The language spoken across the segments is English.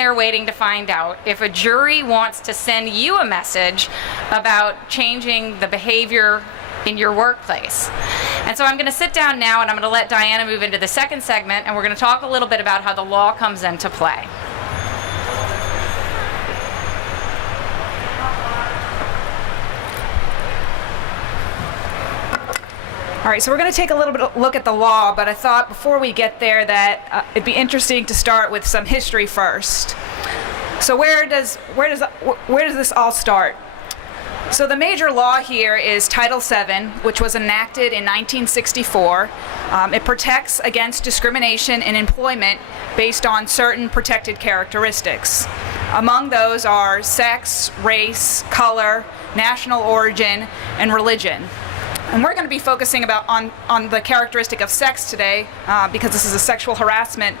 They're waiting to find out if a jury wants to send you a message about changing the behavior in your workplace. And so I'm going to sit down now and I'm going to let Diana move into the second segment, and we're going to talk a little bit about how the law comes into play. All right, so we're going to take a little bit of a look at the law, but I thought before we get there that it'd be interesting to start with some history first. So where does this all start? So the major law here is Title VII, which was enacted in 1964. It protects against discrimination in employment based on certain protected characteristics. Among those are sex, race, color, national origin, and religion. And we're going to be focusing on the characteristic of sex today because this is a sexual harassment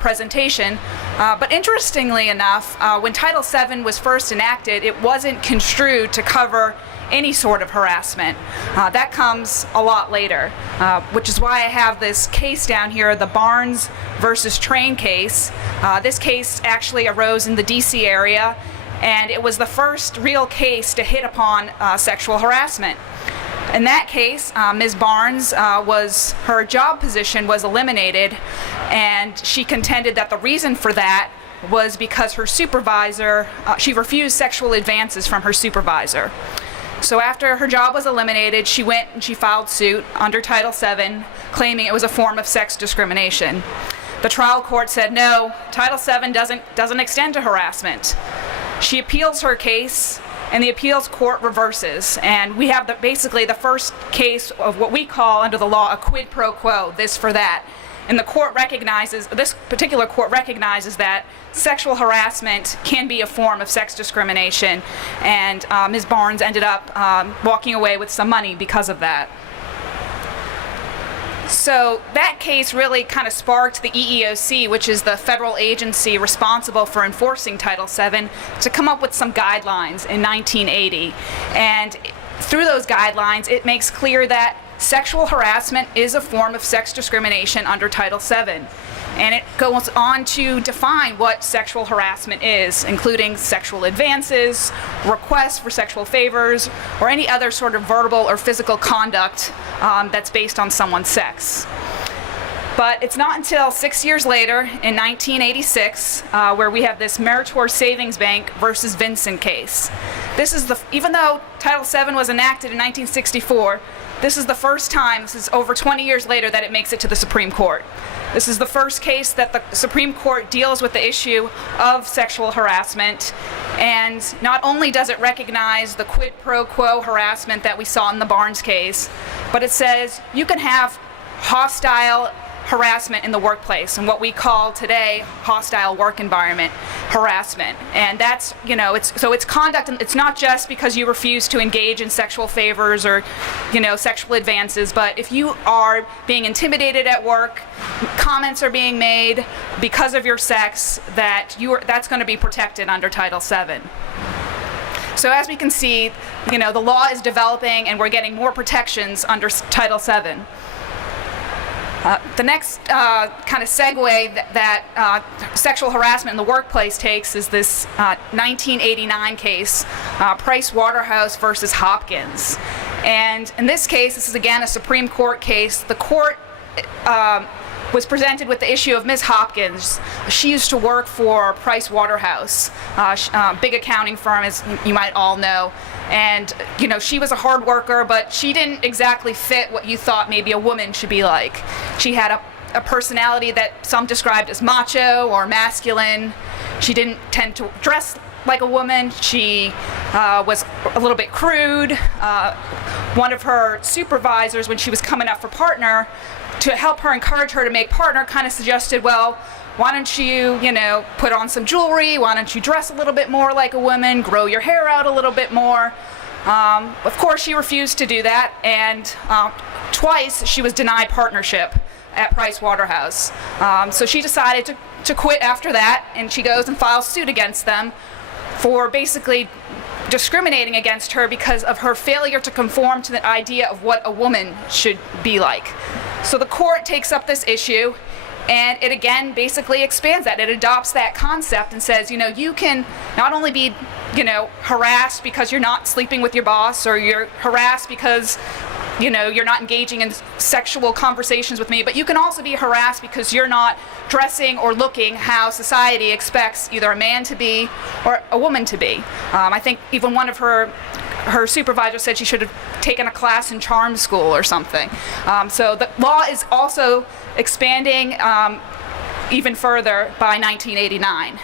presentation. But interestingly enough, when Title VII was first enacted, it wasn't construed to cover any sort of harassment. That comes a lot later, which is why I have this case down here, the Barnes versus Train case. This case actually arose in the DC area, and it was the first real case to hit upon sexual harassment. In that case, Ms. Barnes, her job position was eliminated, and she contended that the reason for that was because her supervisor, she refused sexual advances from her supervisor. So after her job was eliminated, she went and she filed suit under Title VII, claiming it was a form of sex discrimination. The trial court said, no, Title VII doesn't extend to harassment. She appeals her case, and the appeals court reverses, and we have basically the first case of what we call under the law a quid pro quo, this for that. And this particular court recognizes that sexual harassment can be a form of sex discrimination, and Ms. Barnes ended up walking away with some money because of that. So that case really kind of sparked the EEOC, which is the federal agency responsible for enforcing Title VII, to come up with some guidelines in 1980. And through those guidelines, it makes clear that sexual harassment is a form of sex discrimination under Title VII. And it goes on to define what sexual harassment is, including sexual advances, requests for sexual favors, or any other sort of verbal or physical conduct that's based on someone's sex. But it's not until 6 years later, in 1986, where we have this Meritor Savings Bank versus Vincent case. Even though Title VII was enacted in 1964, this is the first time, this is over 20 years later, that it makes it to the Supreme Court. This is the first case that the Supreme Court deals with the issue of sexual harassment, and not only does it recognize the quid pro quo harassment that we saw in the Barnes case, but it says you can have hostile harassment in the workplace, and what we call today hostile work environment harassment. And that's, it's conduct, and it's not just because you refuse to engage in sexual favors or, sexual advances, but if you are being intimidated at work, comments are being made because of your sex, that's going to be protected under Title VII. So as we can see, the law is developing and we're getting more protections under Title VII. The next kind of segue that sexual harassment in the workplace takes is this 1989 case, Price Waterhouse versus Hopkins. And in this case, this is again a Supreme Court case. The court was presented with the issue of Ms. Hopkins. She used to work for Price Waterhouse, big accounting firm, as you might all know. And, she was a hard worker, but she didn't exactly fit what you thought maybe a woman should be like. She had a personality that some described as macho or masculine. She didn't tend to dress like a woman. She was a little bit crude. One of her supervisors, when she was coming up for partner, to help her, encourage her to make partner, kind of suggested, well, why don't you, put on some jewelry? Why don't you dress a little bit more like a woman? Grow your hair out a little bit more? Of course, she refused to do that, and twice she was denied partnership at Price Waterhouse. So she decided to quit after that, and she goes and files suit against them for basically discriminating against her because of her failure to conform to the idea of what a woman should be like. So the court takes up this issue, And it again basically expands that. It adopts that concept and says, you can not only be, harassed because you're not sleeping with your boss, or you're harassed because, you're not engaging in sexual conversations with me, but you can also be harassed because you're not dressing or looking how society expects either a man to be or a woman to be. I think even one of her supervisor said she should have taken a class in charm school or something. So the law is also expanding even further by 1989.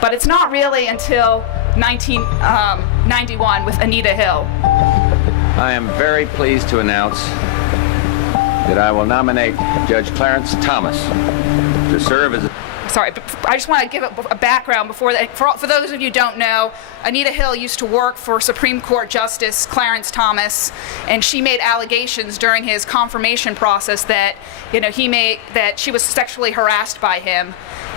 But it's not really until 1991 with Anita Hill. I am very pleased to announce that I will nominate Judge Clarence Thomas to serve as Sorry, but I just want to give a background before that. For those of you who don't know, Anita Hill used to work for Supreme Court Justice Clarence Thomas, and she made allegations during his confirmation process that, that she was sexually harassed by him.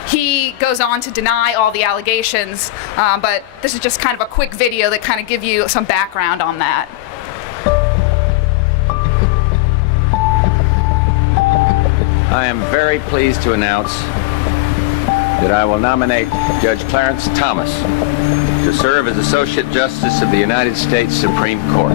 He goes on to deny all the allegations, but this is just kind of a quick video that kind of give you some background on that. I am very pleased to announce that I will nominate Judge Clarence Thomas to serve as Associate Justice of the United States Supreme Court.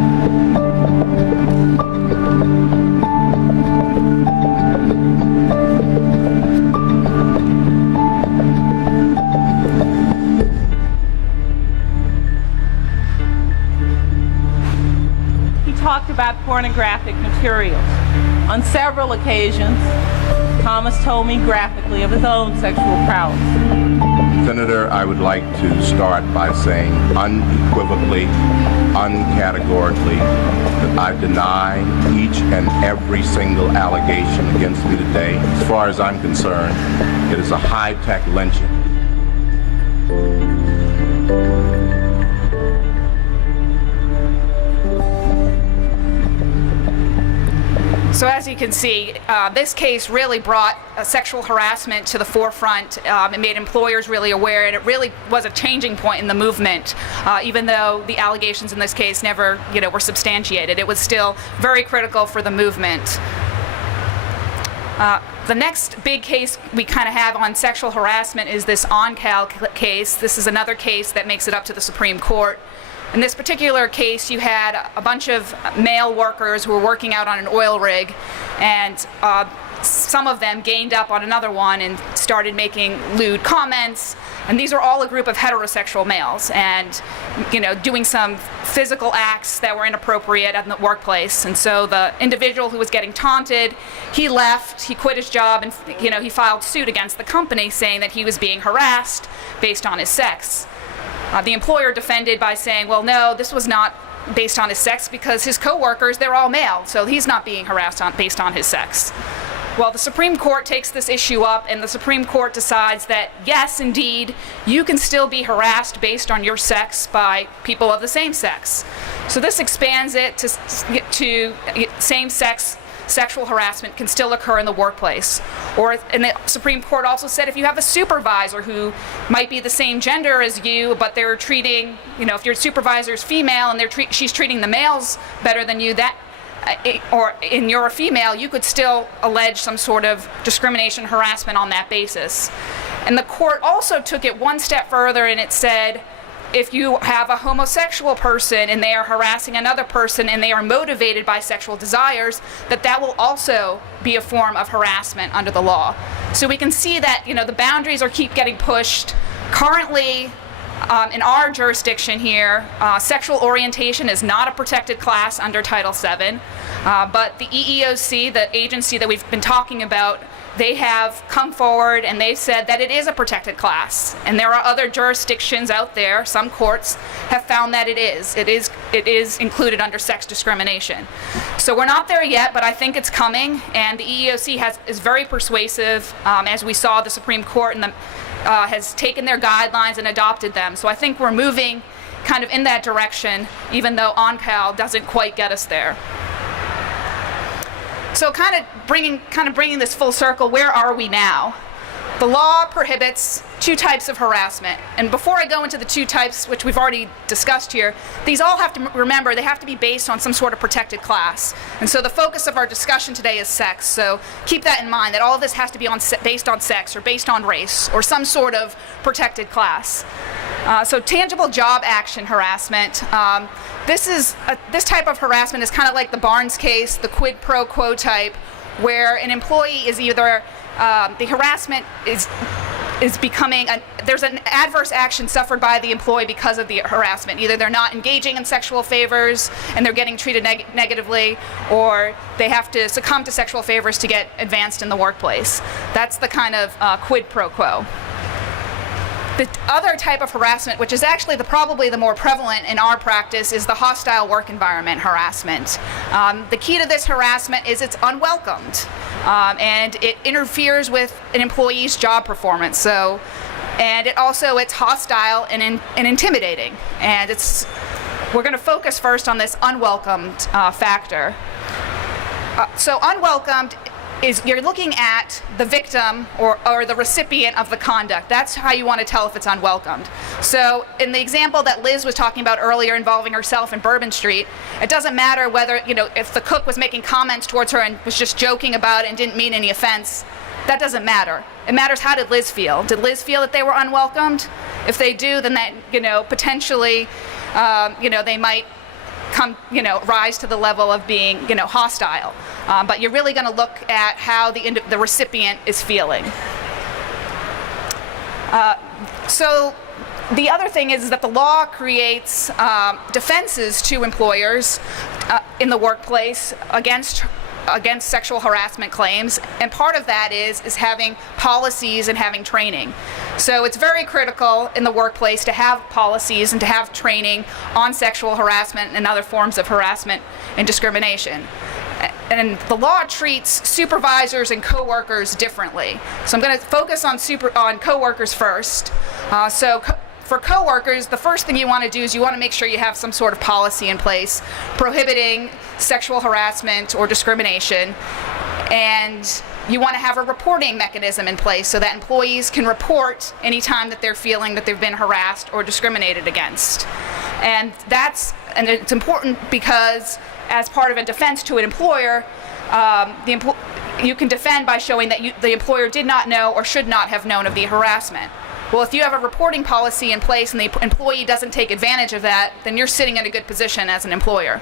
He talked about pornographic materials. On several occasions, Thomas told me graphically of his own sexual prowess. Senator, I would like to start by saying unequivocally, uncategorically, that I deny each and every single allegation against me today. As far as I'm concerned, it is a high-tech lynching. So as you can see, this case really brought sexual harassment to the forefront. It made employers really aware, and it really was a changing point in the movement. Even though the allegations in this case never, were substantiated, it was still very critical for the movement. The next big case we kind of have on sexual harassment is this OnCal case. This is another case that makes it up to the Supreme Court. In this particular case, you had a bunch of male workers who were working out on an oil rig, and some of them ganged up on another one and started making lewd comments. And these are all a group of heterosexual males, and doing some physical acts that were inappropriate in the workplace. And so the individual who was getting taunted, he left, he quit his job, and he filed suit against the company saying that he was being harassed based on his sex. The employer defended by saying, well, no, this was not based on his sex because his co-workers, they're all male, so he's not being harassed based on his sex. Well, the Supreme Court takes this issue up, and the Supreme Court decides that, yes, indeed, you can still be harassed based on your sex by people of the same sex. So this expands it to same-sex sexual harassment can still occur in the workplace. And the Supreme Court also said if you have a supervisor who might be the same gender as you, but they're treating, if your supervisor is female and she's treating the males better than you, and you're a female, you could still allege some sort of discrimination, harassment on that basis. And the court also took it one step further, and it said, if you have a homosexual person and they are harassing another person and they are motivated by sexual desires, that will also be a form of harassment under the law. So we can see that, the boundaries keep getting pushed. Currently, in our jurisdiction here, sexual orientation is not a protected class under Title VII, but the EEOC, the agency that we've been talking about, they have come forward and they've said that it is a protected class. And there are other jurisdictions out there, some courts have found that it is. It is included under sex discrimination. So we're not there yet, but I think it's coming, and the EEOC is very persuasive, as we saw the Supreme Court has taken their guidelines and adopted them. So I think we're moving kind of in that direction, even though OnCal doesn't quite get us there. So kind of bringing this full circle, where are we now? The law prohibits two types of harassment. And before I go into the two types, which we've already discussed here, these all have to remember they have to be based on some sort of protected class. And so the focus of our discussion today is sex. So keep that in mind, that all of this has to be based on sex or based on race or some sort of protected class. So tangible job action harassment. This type of harassment is kind of like the Barnes case, the quid pro quo type, where an employee is either the harassment is becoming there's an adverse action suffered by the employee because of the harassment. Either they're not engaging in sexual favors and they're getting treated negatively, or they have to succumb to sexual favors to get advanced in the workplace. That's the kind of quid pro quo. The other type of harassment, which is actually probably the more prevalent in our practice, is the hostile work environment harassment. The key to this harassment is it's unwelcomed, and it interferes with an employee's job performance. And it's hostile and intimidating. And we're going to focus first on this unwelcomed factor. So unwelcomed is you're looking at the victim or the recipient of the conduct. That's how you want to tell if it's unwelcomed. So in the example that Liz was talking about earlier involving herself in Bourbon Street, it doesn't matter whether, if the cook was making comments towards her and was just joking about it and didn't mean any offense. That doesn't matter. It matters, how did Liz feel? Did Liz feel that they were unwelcomed? If they do, then that, potentially, they might rise to the level of being, hostile. But you're really going to look at how the recipient is feeling. So the other thing is that the law creates defenses to employers in the workplace against sexual harassment claims, and part of that is having policies and having training. So it's very critical in the workplace to have policies and to have training on sexual harassment and other forms of harassment and discrimination. And the law treats supervisors and coworkers differently. So I'm going to focus on coworkers first. For coworkers, the first thing you want to do is you want to make sure you have some sort of policy in place prohibiting sexual harassment or discrimination, and you want to have a reporting mechanism in place so that employees can report anytime that they're feeling that they've been harassed or discriminated against. And it's important because as part of a defense to an employer, you can defend by showing that the employer did not know or should not have known of the harassment. Well, if you have a reporting policy in place and the employee doesn't take advantage of that, then you're sitting in a good position as an employer.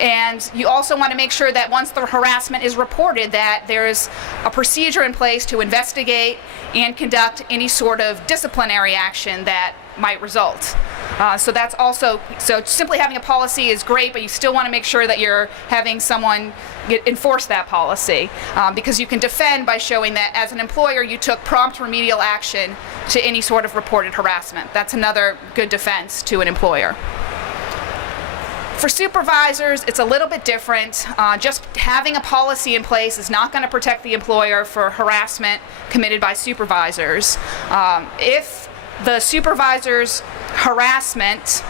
And you also want to make sure that once the harassment is reported, that there's a procedure in place to investigate and conduct any sort of disciplinary action that might result. So simply having a policy is great, but you still want to make sure that you're having someone enforce that policy, because you can defend by showing that as an employer you took prompt remedial action to any sort of reported harassment. That's another good defense to an employer. For supervisors, it's a little bit different. Just having a policy in place is not going to protect the employer for harassment committed by supervisors. If the supervisor's harassment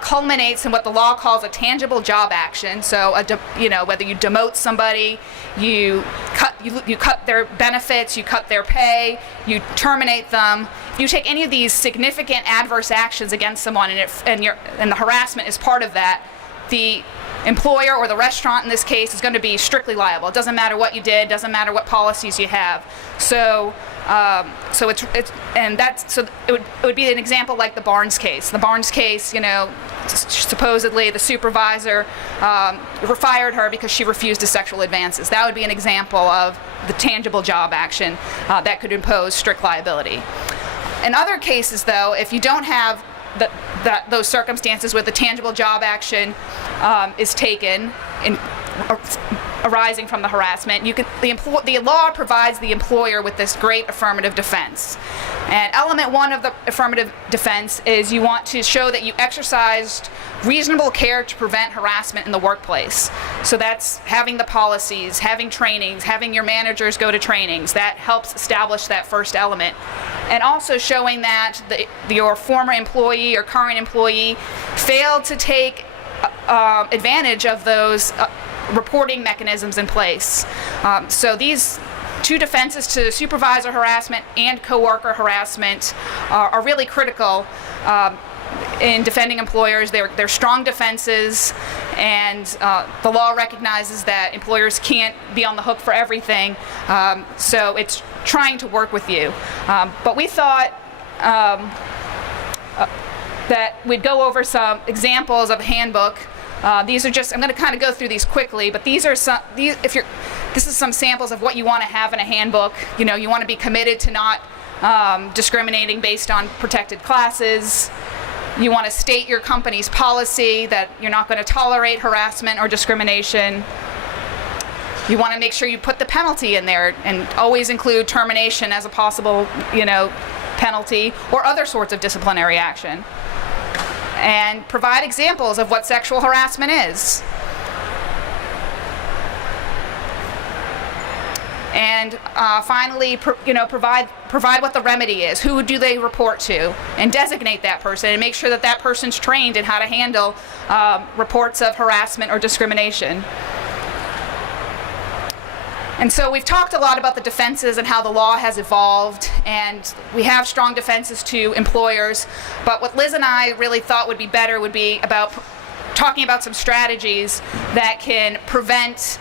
culminates in what the law calls a tangible job action, so whether you demote somebody, you cut their benefits, you cut their pay, you terminate them, you take any of these significant adverse actions against someone, and the harassment is part of that, the employer or the restaurant in this case is going to be strictly liable. It doesn't matter what you did, doesn't matter what policies you have. It would be an example like the Barnes case. The Barnes case, supposedly the supervisor fired her because she refused to sexual advances. That would be an example of the tangible job action that could impose strict liability. In other cases, though, if you don't have those circumstances where the tangible job action is taken arising from the harassment, the law provides the employer with this great affirmative defense. And element one of the affirmative defense is you want to show that you exercised reasonable care to prevent harassment in the workplace. So that's having the policies, having trainings, having your managers go to trainings. That helps establish that first element. And also showing that your former employee or current employee failed to take advantage of those reporting mechanisms in place. So these two defenses to supervisor harassment and coworker harassment are really critical in defending employers. They're strong defenses, and the law recognizes that employers can't be on the hook for everything, so it's trying to work with you. But we thought that we'd go over some examples of a handbook. These are just, I'm going to kind of go through these quickly, but these are some, this is some samples of what you want to have in a handbook. You know, you want to be committed to not discriminating based on protected classes. You want to state your company's policy that you're not going to tolerate harassment or discrimination. You want to make sure you put the penalty in there and always include termination as a possible, penalty or other sorts of disciplinary action. And provide examples of what sexual harassment is. And finally, provide what the remedy is. Who do they report to? And designate that person and make sure that that person's trained in how to handle reports of harassment or discrimination. And so we've talked a lot about the defenses and how the law has evolved, and we have strong defenses to employers, but what Liz and I really thought would be better would be about talking about some strategies that can prevent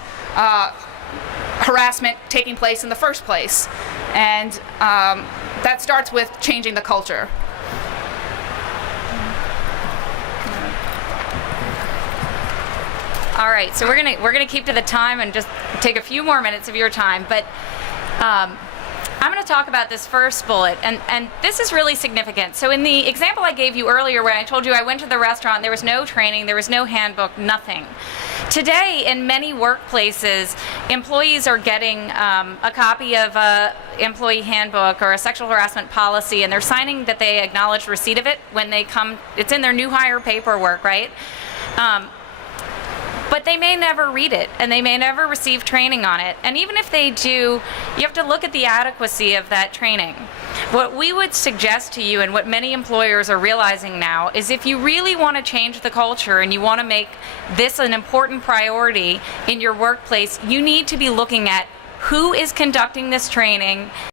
harassment taking place in the first place. And that starts with changing the culture. All right, so we're gonna keep to the time and just take a few more minutes of your time, but I'm going to talk about this first bullet, and this is really significant. So in the example I gave you earlier where I told you I went to the restaurant, there was no training, there was no handbook, nothing. Today, in many workplaces, employees are getting a copy of a employee handbook or a sexual harassment policy, and they're signing that they acknowledge receipt of it when they come. It's in their new hire paperwork, right? But they may never read it, and they may never receive training on it. And even if they do, you have to look at the adequacy of that training. What we would suggest to you, and what many employers are realizing now, is if you really want to change the culture and you want to make this an important priority in your workplace, you need to be looking at who is conducting this training,